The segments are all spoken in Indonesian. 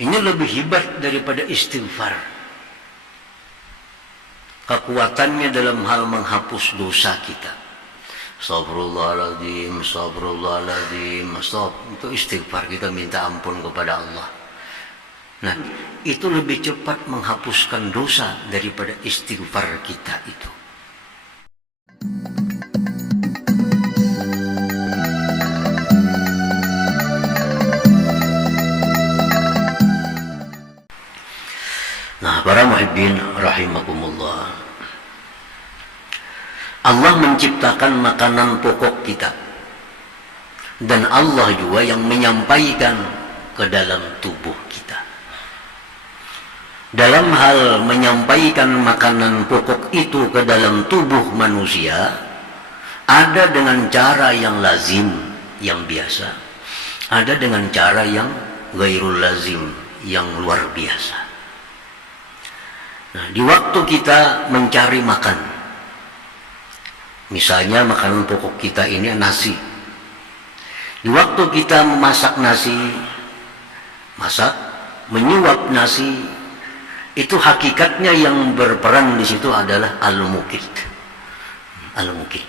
Ini lebih hebat daripada istighfar. Kekuatannya dalam hal menghapus dosa kita. Astagfirullahaladzim, astagfirullahaladzim, itu istighfar, kita minta ampun kepada Allah. Nah, itu lebih cepat menghapuskan dosa daripada istighfar kita itu. Nah, para muhibbin rahimakumullah, Allah menciptakan makanan pokok kita, dan Allah juga yang menyampaikan ke dalam tubuh kita. Dalam hal menyampaikan makanan pokok itu ke dalam tubuh manusia, ada dengan cara yang lazim, yang biasa, ada dengan cara yang ghairul lazim, yang luar biasa. Nah, di waktu kita mencari makan, misalnya makanan pokok kita ini nasi. Di waktu kita memasak nasi, menyuap nasi, itu hakikatnya yang berperan di situ adalah al-mukit. Al-mukit.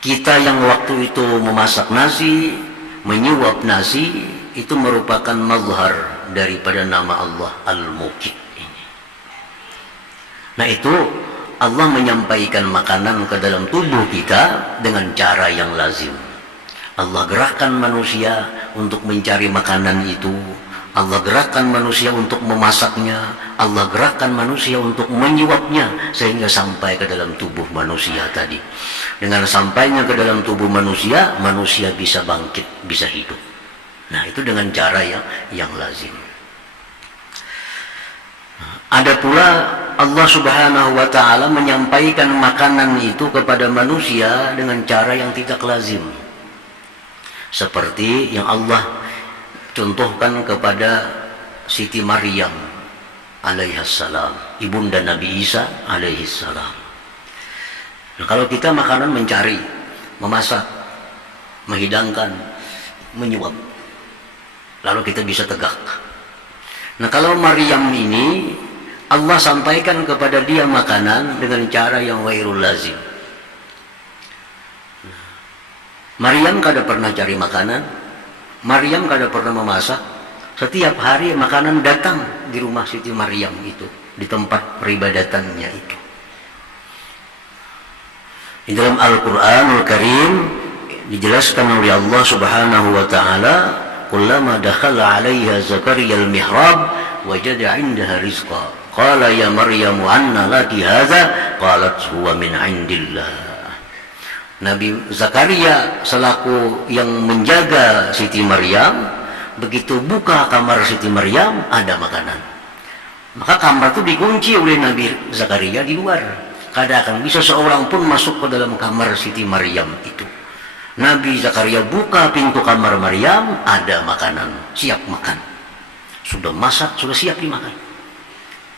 Kita yang waktu itu memasak nasi, menyuap nasi, itu merupakan mazhar daripada nama Allah al-mukit. Nah, itu Allah menyampaikan makanan ke dalam tubuh kita dengan cara yang lazim. Allah gerakkan manusia untuk mencari makanan itu. Allah gerakkan manusia untuk memasaknya. Allah gerakkan manusia untuk menyuapnya sehingga sampai ke dalam tubuh manusia tadi. Dengan sampainya ke dalam tubuh manusia, manusia bisa bangkit, bisa hidup. Nah, itu dengan cara yang lazim. Ada pula Allah subhanahu wa ta'ala menyampaikan makanan itu kepada manusia dengan cara yang tidak lazim. Seperti yang Allah contohkan kepada Siti Maryam alaihassalam, ibunda Nabi Isa alaihissalam. Nah, kalau kita makanan mencari, memasak, menghidangkan, menyuap, lalu kita bisa tegak. Nah, kalau Maryam ini Allah sampaikan kepada dia makanan dengan cara yang ghairul lazim. Maryam kada pernah cari makanan, Maryam kada pernah memasak. Setiap hari makanan datang di rumah Siti Maryam itu, di tempat peribadatannya itu. Di dalam Al-Quranul Karim dijelaskan oleh Allah subhanahu wa ta'ala, kullama dakhala 'alaiha Zakaria al-mihrab wajada 'indaha rizqa. Qala ya Maryam anna laki hadza? Qalat huwa min 'indillah. Nabi Zakaria selaku yang menjaga Siti Maryam, begitu buka kamar Siti Maryam ada makanan. Maka kamar itu dikunci oleh Nabi Zakaria di luar. Kada akan bisa seorang pun masuk ke dalam kamar Siti Maryam itu. Nabi Zakaria buka pintu kamar Maryam, ada makanan, siap makan. Sudah masak, sudah siap dimakan.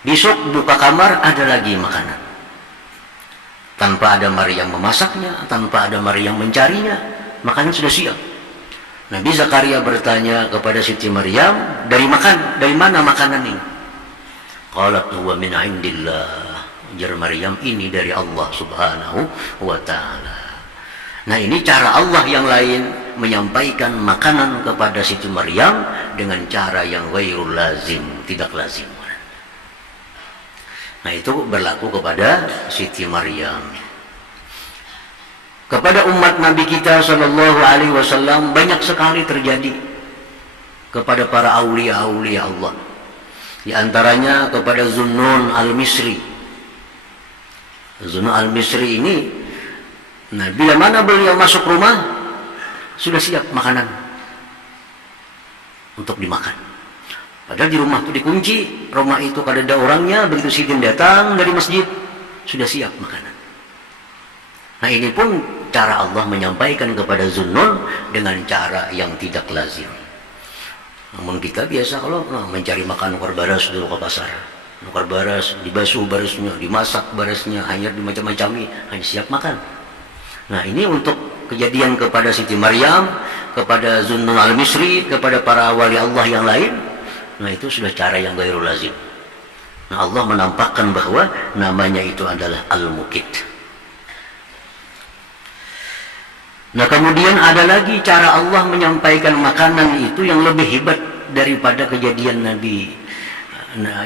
Besok buka kamar, ada lagi makanan. Tanpa ada Maryam memasaknya, tanpa ada Maryam mencarinya, makanan sudah siap. Nabi Zakaria bertanya kepada Siti Maryam, dari mana makanan ini? Qalat huwa min 'indillah. Ujar Maryam, ini dari Allah subhanahu wa ta'ala. Nah, ini cara Allah yang lain menyampaikan makanan kepada Siti Maryam dengan cara yang ghairul lazim, tidak lazim. Nah, itu berlaku kepada Siti Maryam. Kepada umat Nabi kita sallallahu alaihi wasallam banyak sekali terjadi kepada para aulia-aulia Allah. Di antaranya kepada Zunnun al-Misri. Zunnun al-Misri ini, nah, bila mana beliau masuk rumah, sudah siap makanan untuk dimakan. Padahal di rumah itu dikunci, rumah itu kada ada orangnya, begitu sidin datang dari masjid, sudah siap makanan. Nah, ini pun cara Allah menyampaikan kepada Zunnun dengan cara yang tidak lazim. Namun kita biasa kalau mencari makan nukar baras dulu ke pasar. Nukar baras, dibasuh barasnya, dimasak barasnya, hanya dimacam-macami, hanya siap makan. Nah, ini untuk kejadian kepada Siti Maryam, kepada Zunnun al-Misri, kepada para wali Allah yang lain. Nah itu sudah cara yang ghairul lazim. Nah Allah menampakkan bahwa namanya itu adalah Al-Muqit. Nah kemudian ada lagi cara Allah menyampaikan makanan itu yang lebih hebat daripada kejadian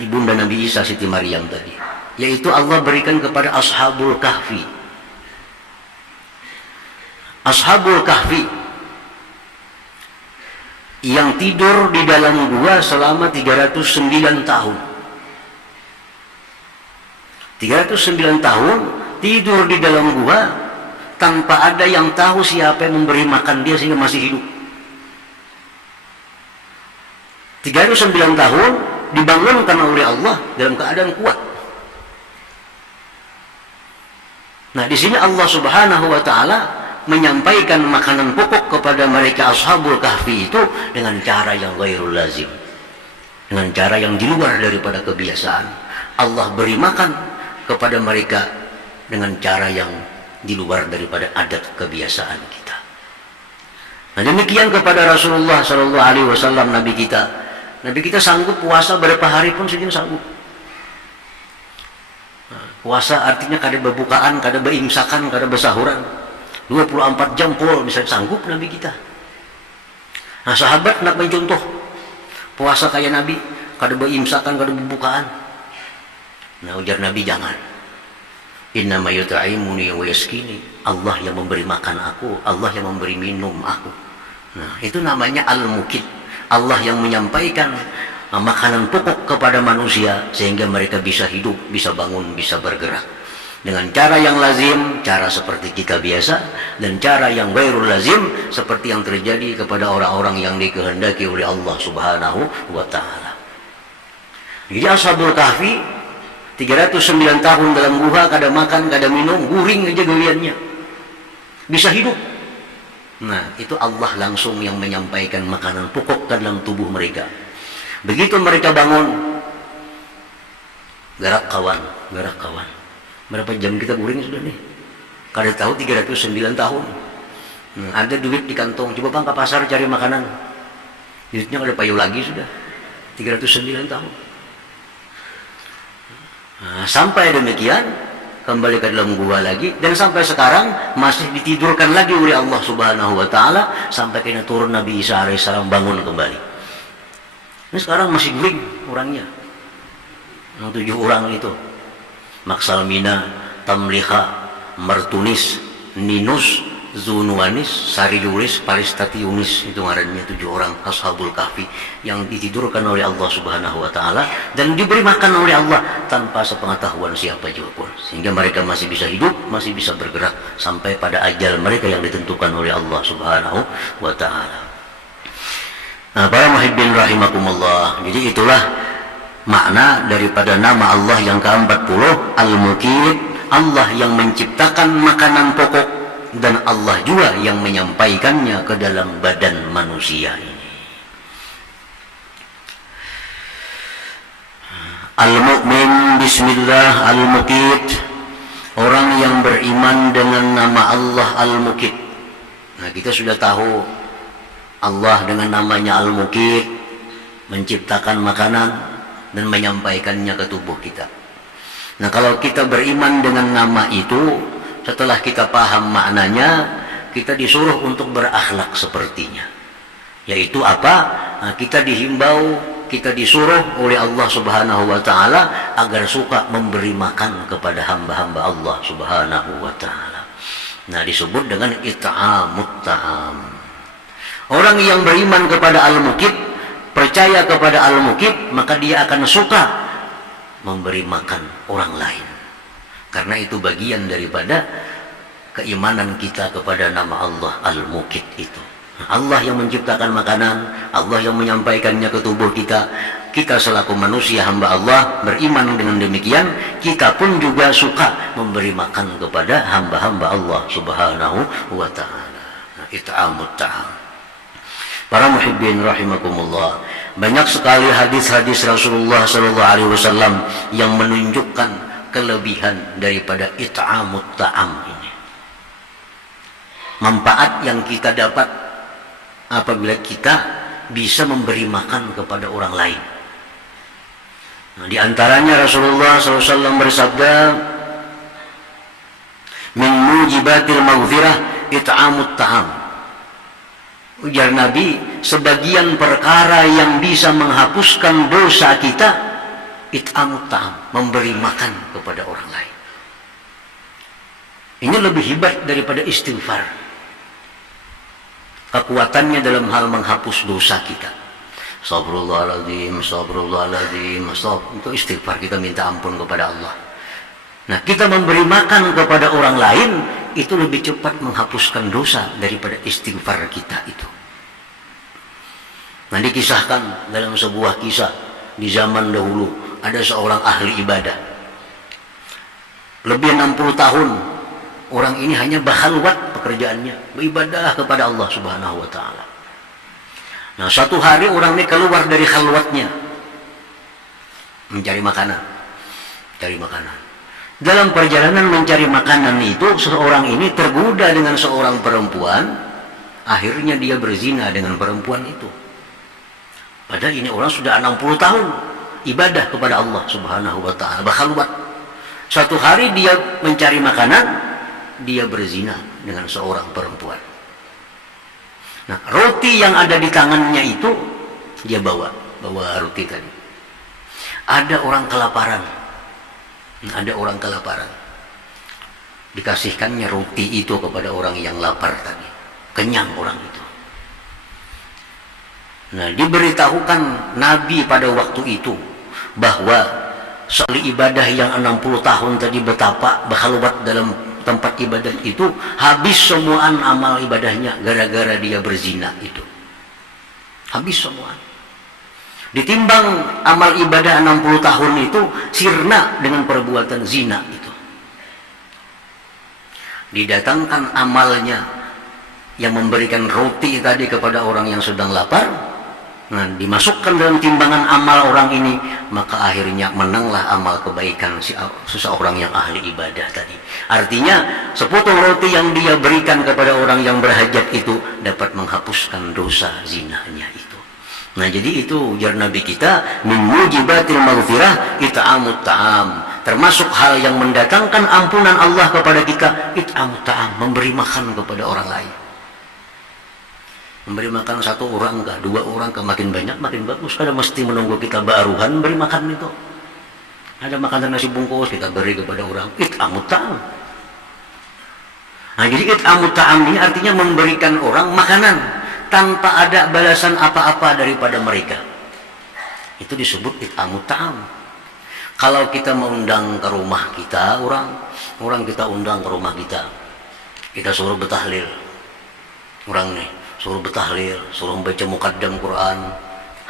ibunda Nabi Isa Siti Maryam tadi, yaitu Allah berikan kepada Ashabul Kahfi. Ashabul Kahfi yang tidur di dalam gua selama 309 tahun. 309 tahun tidur di dalam gua tanpa ada yang tahu siapa yang memberi makan dia sehingga masih hidup. 309 tahun dibangunkan oleh Allah dalam keadaan kuat. Nah, di sini Allah Subhanahu wa taala menyampaikan makanan pokok kepada mereka Ashabul Kahfi itu dengan cara yang ghairul lazim, dengan cara yang di luar daripada kebiasaan. Allah beri makan kepada mereka dengan cara yang di luar daripada adat kebiasaan kita. Nah demikian kepada Rasulullah Sallallahu Alaihi Wasallam, Nabi kita sanggup puasa berapa hari pun saja sanggup. Nah, puasa artinya kada berbukaan, kada berimsakan, kada bersahuran, 24 jam full bisa sanggup Nabi kita. Nah sahabat nak mencontoh puasa kayak Nabi, kada berimsakan, kada berbukaan. Nah ujar Nabi jangan. Innama yut'imuni wa yaskini. Allah yang memberi makan aku, Allah yang memberi minum aku. Nah itu namanya Al-Muqit. Allah yang menyampaikan makanan pokok kepada manusia sehingga mereka bisa hidup, bisa bangun, bisa bergerak. Dengan cara yang lazim, cara seperti kita biasa, dan cara yang ghairul lazim seperti yang terjadi kepada orang-orang yang dikehendaki oleh Allah Subhanahu wa taala. Jadi Ashabul Kahfi 309 tahun dalam gua, kada makan, kada minum, guring aja gawiannya, bisa hidup. Nah itu Allah langsung yang menyampaikan makanan pokok ke dalam tubuh mereka. Begitu mereka bangun, gerak kawan. Berapa jam kita guring sudah nih? Kada tahu 309 tahun. Ada duit di kantong, coba bang ke pasar cari makanan. Duitnya kada payu lagi sudah. 309 tahun. Nah, sampai demikian kembali ke dalam gua lagi, dan sampai sekarang masih ditidurkan lagi oleh Allah Subhanahu wa taala sampai kena turun Nabi Isa alaihissalam bangun kembali. Ini sekarang masih guring orangnya. Yang 7 orang itu. Maksalmina, Tamliha, Martunis, Ninus, Zunuanis, Sariulis, Palistatiunis, itu ngarannya 7 orang Ashabul Kahfi yang ditidurkan oleh Allah Subhanahu wa taala dan diberi makan oleh Allah tanpa sepengetahuan siapa juga pun, sehingga mereka masih bisa hidup, masih bisa bergerak sampai pada ajal mereka yang ditentukan oleh Allah Subhanahu wa taala. Nah, para muhibbin rahimakumullah, jadi itulah makna daripada nama Allah yang ke-40 Al-Muqit. Allah yang menciptakan makanan pokok dan Allah juga yang menyampaikannya ke dalam badan manusia ini. Al-Mu'min bismillah Al-Muqit, orang yang beriman dengan nama Allah Al-Muqit. Nah kita sudah tahu Allah dengan namanya Al-Muqit menciptakan makanan dan menyampaikannya ke tubuh kita. Nah kalau kita beriman dengan nama itu, setelah kita paham maknanya, kita disuruh untuk berakhlak sepertinya. Yaitu apa? Nah, kita dihimbau, kita disuruh oleh Allah Subhanahu wa taala agar suka memberi makan kepada hamba-hamba Allah Subhanahu wa taala. Nah, disebut dengan it'amut ta'am. Orang yang beriman kepada Al-Muqit, percaya kepada Al-Muqit, maka dia akan suka memberi makan orang lain. Karena itu bagian daripada keimanan kita kepada nama Allah Al-Muqit itu. Allah yang menciptakan makanan, Allah yang menyampaikannya ke tubuh kita. Kita selaku manusia hamba Allah beriman dengan demikian, kita pun juga suka memberi makan kepada hamba-hamba Allah Subhanahu wa ta'ala. It'amut ta'am. Para muhibbin rahimakumullah, banyak sekali hadis-hadis Rasulullah sallallahu alaihi wasallam yang menunjukkan kelebihan daripada it'amut ta'am ini. Manfaat yang kita dapat apabila kita bisa memberi makan kepada orang lain. Nah, di antaranya Rasulullah SAW bersabda, min mujibatil maghfirah it'amut ta'am. Ujar Nabi, sebagian perkara yang bisa menghapuskan dosa kita, it'amut ta'am, memberi makan kepada orang lain. Ini lebih hebat daripada istighfar. Kekuatannya dalam hal menghapus dosa kita. Astagfirullahaladzim, astagfirullahaladzim, itu istighfar, kita minta ampun kepada Allah. Nah, kita memberi makan kepada orang lain itu lebih cepat menghapuskan dosa daripada istighfar kita itu. Nah, dikisahkan dalam sebuah kisah di zaman dahulu, ada seorang ahli ibadah. Lebih 60 tahun orang ini hanya berkhalwat pekerjaannya, beribadah kepada Allah Subhanahu wa taala. Nah, suatu hari orang ini keluar dari khalwatnya mencari makanan. Cari makanan. Dalam perjalanan mencari makanan itu, seorang ini tergoda dengan seorang perempuan. Akhirnya dia berzina dengan perempuan itu. Padahal ini orang sudah 60 tahun ibadah kepada Allah Subhanahu wa taala, berkhalwat. Suatu hari dia mencari makanan, dia berzina dengan seorang perempuan. Nah, roti yang ada di tangannya itu dia bawa roti tadi. Ada orang kelaparan. Ada orang kelaparan. Dikasihkannya roti itu kepada orang yang lapar tadi. Kenyang orang itu. Nah, diberitahukan Nabi pada waktu itu bahwa soal ibadah yang 60 tahun tadi betapa berkhalwat dalam tempat ibadah itu, habis semuaan amal ibadahnya gara-gara dia berzina itu. Habis semua. Ditimbang amal ibadah 60 tahun itu sirna dengan perbuatan zina itu. Didatangkan amalnya yang memberikan roti tadi kepada orang yang sedang lapar. Nah, dimasukkan dalam timbangan amal orang ini, maka akhirnya menanglah amal kebaikan seseorang yang ahli ibadah tadi. Artinya, sepotong roti yang dia berikan kepada orang yang berhajat itu dapat menghapuskan dosa zinanya itu. Nah, jadi itu ujar Nabi kita, min mujibatil maghfirah it'amut ta'am. Termasuk hal yang mendatangkan ampunan Allah kepada kita, it'amut ta'am, memberi makan kepada orang lain. Memberi makan satu orang kah, dua orang kah, makin banyak makin bagus. Karena mesti menunggu kita baruhan beri makan itu. Ada makanan nasi bungkus kita beri kepada orang, it'amut ta'am. Nah, jadi it'amut ta'am ini artinya memberikan orang makanan tanpa ada balasan apa-apa daripada mereka. Itu disebut it'amut ta'am. Kalau kita mengundang ke rumah kita orang kita undang ke rumah kita suruh bertahlil. Orang nih suruh bertahlil, suruh membaca muqaddam Quran,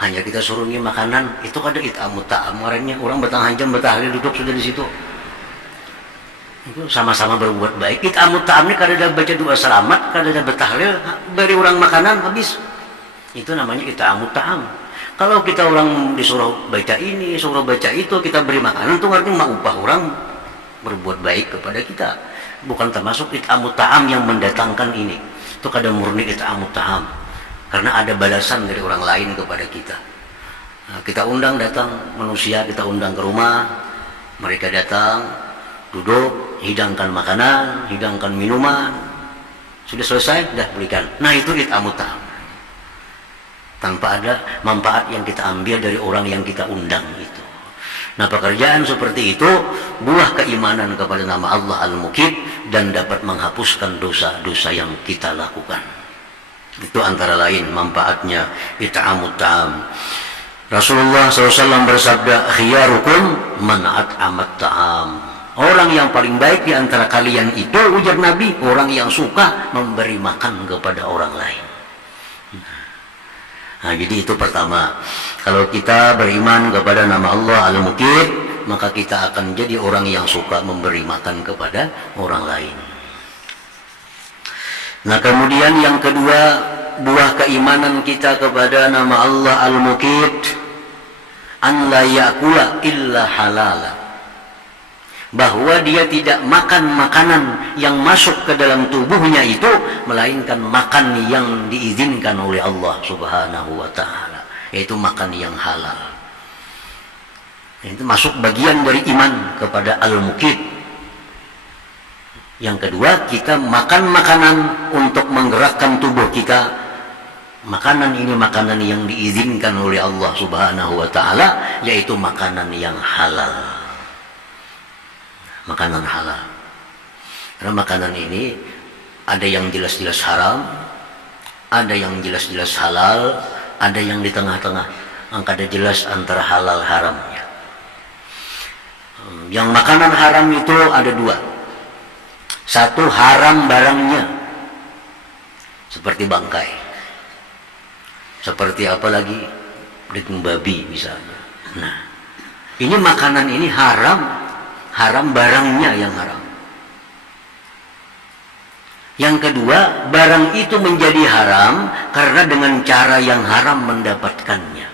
hanya kita suruh ini makanan, itu ada it'amut ta'am. Orang bertanggung jam bertahlil duduk sudah di situ. Itu sama-sama berbuat baik. It'amut ta'am ini kalau ada baca doa selamat, kalau ada bertahlil, beri orang makanan habis. Itu namanya it'amut ta'am. Kalau kita orang disuruh baca ini, suruh baca itu, kita beri makanan, itu artinya mau upah orang berbuat baik kepada kita. Bukan termasuk it'amut ta'am yang mendatangkan ini. Itu kadang murni it'amut ta'am, karena ada balasan dari orang lain kepada kita. Nah, kita undang datang manusia, kita undang ke rumah, mereka datang duduk, hidangkan makanan, hidangkan minuman, sudah selesai, dah berikan. Nah, itu it'amut ta'am, tanpa ada manfaat yang kita ambil dari orang yang kita undang itu. Nah, pekerjaan seperti itu buah keimanan kepada nama Allah Al-Muqit dan dapat menghapuskan dosa-dosa yang kita lakukan. Itu antara lain manfaatnya it'amut ta'am. Rasulullah SAW bersabda, khiyarukum man at'amat ta'am. Orang yang paling baik di antara kalian itu, ujar Nabi, orang yang suka memberi makan kepada orang lain. Nah, jadi itu pertama. Kalau kita beriman kepada nama Allah Al-Muqit, maka kita akan jadi orang yang suka memberi makan kepada orang lain. Nah, kemudian yang kedua, buah keimanan kita kepada nama Allah Al-Muqit, an la ya'kula illa halala. Bahwa dia tidak makan makanan yang masuk ke dalam tubuhnya itu, melainkan makan yang diizinkan oleh Allah Subhanahu wa ta'ala, yaitu makan yang halal. Itu masuk bagian dari iman kepada Al-Muqit. Yang kedua, kita makan makanan untuk menggerakkan tubuh kita. Makanan ini makanan yang diizinkan oleh Allah Subhanahu wa ta'ala, yaitu makanan yang halal. Makanan halal. Karena makanan ini ada yang jelas-jelas haram, ada yang jelas-jelas halal, ada yang di tengah-tengah. Angka ada jelas antara halal haramnya. Yang makanan haram itu ada dua. Satu, haram barangnya, seperti bangkai, seperti apa lagi, daging babi misalnya. Nah, ini makanan ini haram, haram barangnya yang haram. Yang kedua, barang itu menjadi haram karena dengan cara yang haram mendapatkannya,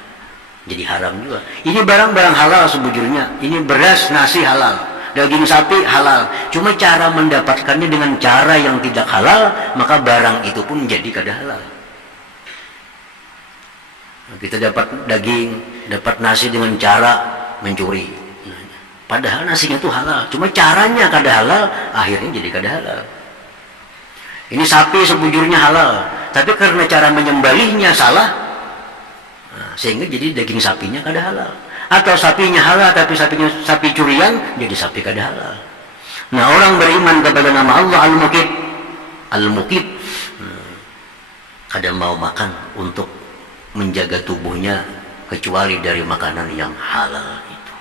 jadi haram juga. Ini barang-barang halal sebujurnya. Ini beras, nasi halal, daging sapi halal. Cuma cara mendapatkannya dengan cara yang tidak halal, maka barang itu pun jadi kada halal. Kita dapat daging, dapat nasi dengan cara mencuri. Padahal nasinya itu halal, cuma caranya kada halal, akhirnya jadi kada halal. Ini sapi sebujurnya halal, tapi karena cara menyembelihnya salah, sehingga jadi daging sapinya kada halal. Atau sapinya halal tapi sapi curian, jadi sapi kada halal. Nah, orang beriman kepada nama Allah Al-Muqit, Al-Muqit, kada mau makan untuk menjaga tubuhnya kecuali dari makanan yang halal itu.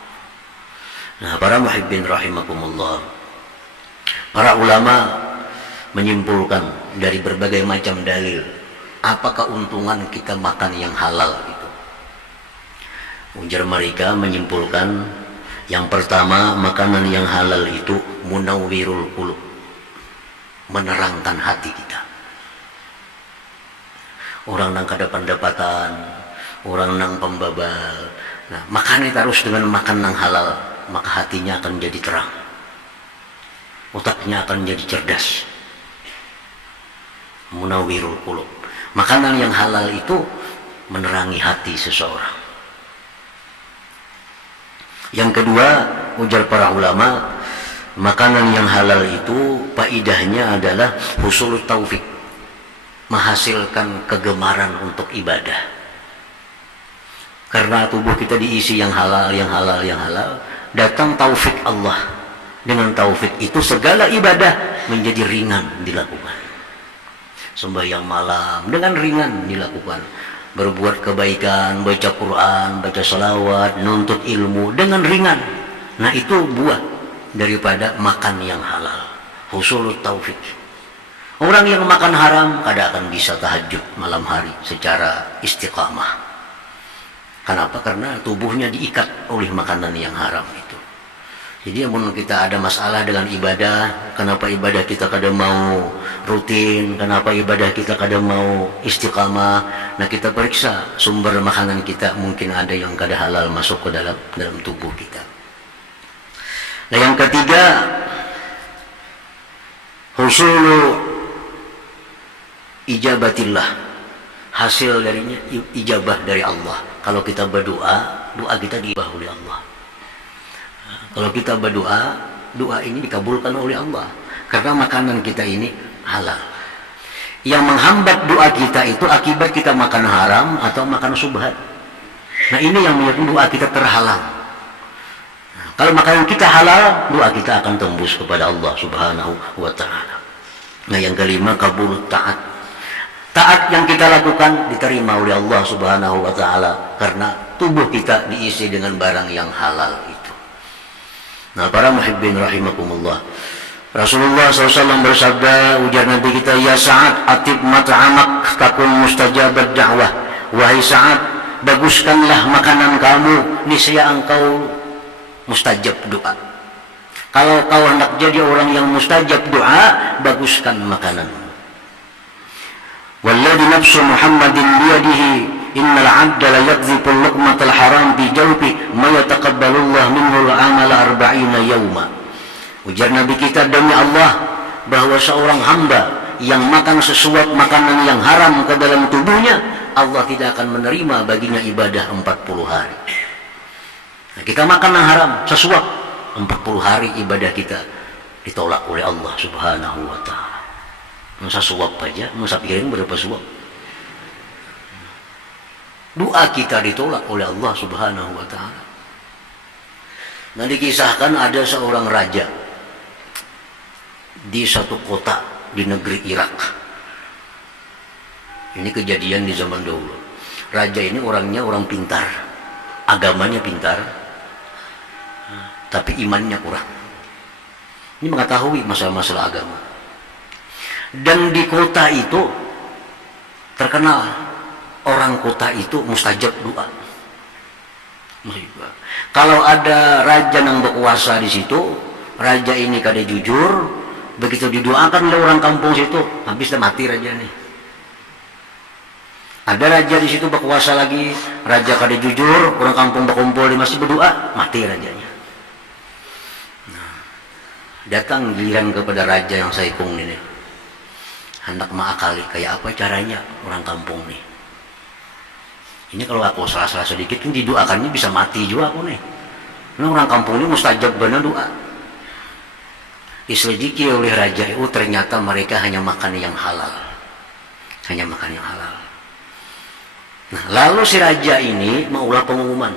Nah, para muhibbin rahimakumullah, para ulama menyimpulkan dari berbagai macam dalil apa keuntungan kita makan yang halal itu. Ujar mereka menyimpulkan, yang pertama, makanan yang halal itu munawwirul qulub, menerangkan hati kita. Orang nang kada pendapatan, orang nang pembabal, nah makan itu harus dengan makan nang halal, maka hatinya akan jadi terang, otaknya akan jadi cerdas. Munawwirul qulub, makanan yang halal itu menerangi hati seseorang. Yang kedua, ujar para ulama, makanan yang halal itu faidahnya adalah husul taufik, menghasilkan kegemaran untuk ibadah. Karena tubuh kita diisi yang halal, yang halal, yang halal, datang taufik Allah. Dengan taufik itu segala ibadah menjadi ringan dilakukan. Sembahyang malam dengan ringan dilakukan, berbuat kebaikan, baca Quran, baca salawat, nuntut ilmu dengan ringan. Nah, itu buah daripada makan yang halal, husul taufik. Orang yang makan haram kada akan bisa tahajud malam hari secara istiqamah. Kenapa? Karena tubuhnya diikat oleh makanan yang haram itu. Jadi amun kita ada masalah dengan ibadah, kenapa ibadah kita kada mau rutin, kenapa ibadah kita kada mau istiqamah, nah kita periksa sumber makanan kita, mungkin ada yang kada halal masuk ke dalam tubuh kita. Nah, yang ketiga, husulu ijabatillah, hasil darinya ijabah dari Allah. Kalau kita berdoa, doa kita diijabah oleh Allah. Kalau kita berdoa, doa ini dikabulkan oleh Allah karena makanan kita ini halal. Yang menghambat doa kita itu akibat kita makan haram atau makan subhat. Nah, ini yang menyebabkan doa kita terhalang. Nah, kalau makanan kita halal, doa kita akan tembus kepada Allah Subhanahu wa ta'ala. Nah, yang kelima, kabul taat. Taat yang kita lakukan diterima oleh Allah Subhanahu wa ta'ala karena tubuh kita diisi dengan barang yang halal itu. Nah, para muhibbin rahimakumullah, Rasulullah SAW bersabda, ujar Nabi kita, ya Sa'ad, atib mat'amak takun mustajabat da'wah. Wahai Sa'ad, baguskanlah makanan kamu, niscaya engkau mustajab doa. Kalau kau hendak jadi orang yang mustajab doa, baguskan makananmu. Walladhi nafsu Muhammadin biyadihi, innal 'abda la yaqdhifu al-luqmatal haram bi jawfi ma yataqabbalullah minhu al-amala 40 yawma. Ujar Nabi kita, demi Allah, bahwa seorang hamba yang makan sesuatu makanan yang haram ke dalam tubuhnya, Allah tidak akan menerima baginya ibadah 40 hari. Nah, kita makan yang haram, sesuap, 40 hari ibadah kita ditolak oleh Allah Subhanahu wa ta'ala. Masa suap aja, masa pikirin berapa suap? Doa kita ditolak oleh Allah Subhanahu wa ta'ala. Nah, dikisahkan ada seorang raja di satu kota di negeri Irak. Ini kejadian di zaman dahulu. Raja ini orangnya orang pintar, agamanya pintar, tapi imannya kurang. Ini mengetahui masalah-masalah agama. Dan di kota itu terkenal orang kota itu mustajab doa. Kalau ada raja yang berkuasa di situ, raja ini kada jujur, begitu didoakan oleh orang kampung situ, habis dah mati raja nih. Ada raja di situ berkuasa lagi, raja kada jujur, orang kampung berkumpul di masjid berdoa, mati rajanya. Nah, datang giliran kepada raja yang saikung ini, hendak mengakali kayak apa caranya orang kampung nih. Ini kalau aku salah-salah sedikit ini didoakannya bisa mati juga aku nih. Nah, orang kampung ini mustajab benar doa. Diselidiki oleh raja itu ternyata mereka hanya makan yang halal, hanya makan yang halal. Nah, lalu si raja ini maulah pengumuman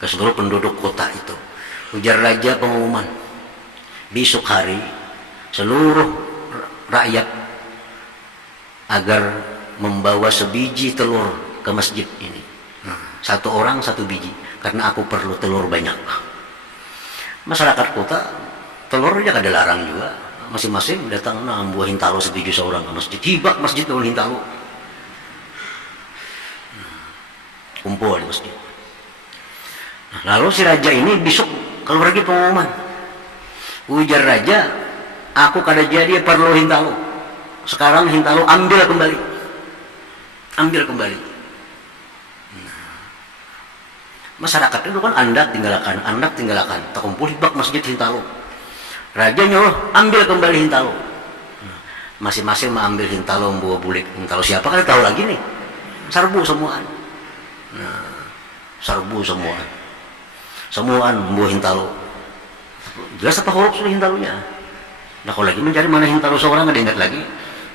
ke seluruh penduduk kota itu. Ujar raja pengumuman, besok hari seluruh rakyat agar membawa sebiji telur ke masjid ini. Nah, satu orang satu biji, karena aku perlu telur banyak. Masyarakat kota telurnya kada larang juga, masing-masing datang buahin talo sebiji seorang ke masjid. Hibak masjid buahin talo. Kumpul di masjid. Nah, lalu si raja ini besok keluar lagi pengumuman. Ujar raja, aku kada jadi perlu hintalo. Sekarang hintalo ambil kembali. Ambil kembali. Nah, masyarakat itu kan anda tinggalkan. Terkumpul hibak masjid hintalo. Raja nyuruh ambil kembali hintalo. Nah, masing-masing mengambil hintalo, membawa bulik. Hintalo siapa kan tahu lagi nih. Serbu semuaan. Nah, serbu semuaan membawa hintalo. Jelas apa huruf sudah hintalonya. Nah, kalau lagi mencari mana hintalo seorang ada ingat lagi.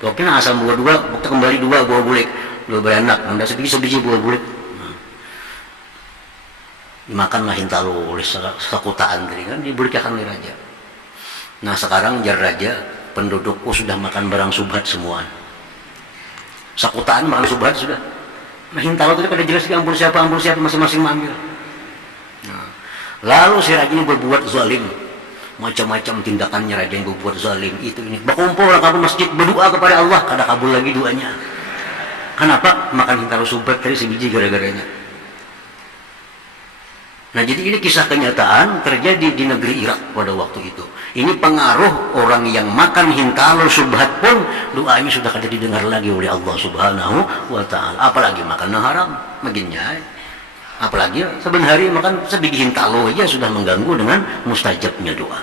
Pokoknya asal bawa dua, bukti kembali dua buah bulik, dua beranak, anda sebiji buah bulik. Nah, dimakanlah hintalo oleh sakutaan tadi kan diberikan oleh raja. Nah, sekarang jar raja, pendudukku sudah makan barang subhat semua. Sakutaan makan subhat sudah. Nah, hintalo itu kada jelas ampun siapa masing-masing mengambil. Nah, lalu si raja ini berbuat zalim, macam-macam tindakannya raja yang berbuat zalim itu ini. Berkumpul orang kampung masjid berdoa kepada Allah, kada kabul lagi doanya. Kenapa? Makan hintalo subhat tadi sebiji gara-garanya. Nah, jadi ini kisah kenyataan terjadi di negeri Irak pada waktu itu. Ini pengaruh orang yang makan hintalo subhat pun doanya sudah kada didengar lagi oleh Allah Subhanahu wa ta'ala. Apalagi makan haram, makinnya. Apalagi sebenarnya makan sebiji hintalo aja sudah mengganggu dengan mustajabnya doa.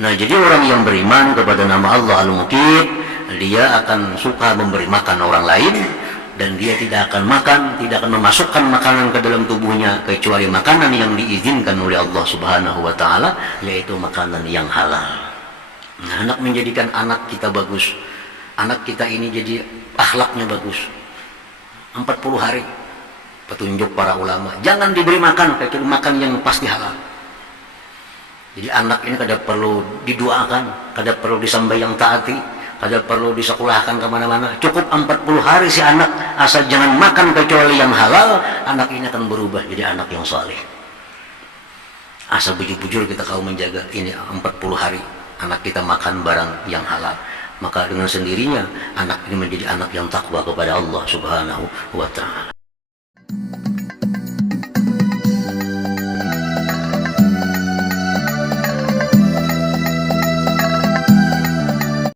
Nah, jadi orang yang beriman kepada nama Allah Al-Muqit, dia akan suka memberi makan orang lain, dan dia tidak akan memasukkan makanan ke dalam tubuhnya kecuali makanan yang diizinkan oleh Allah Subhanahu wa ta'ala, yaitu makanan yang halal. Nah, anak menjadikan anak kita bagus, anak kita ini jadi akhlaknya bagus. 40 hari petunjuk para ulama, jangan diberi makan kecuali makan yang pasti halal. Jadi anak ini kada perlu didoakan, kada perlu disambayang taati, kada perlu disekolahkan kemana-mana. Cukup 40 hari si anak asal jangan makan kecuali yang halal, anak ini akan berubah jadi anak yang saleh. Asal bujur-bujur kita kau menjaga ini 40 hari anak kita makan barang yang halal, maka dengan sendirinya anak ini menjadi anak yang takwa kepada Allah Subhanahu wa ta'ala.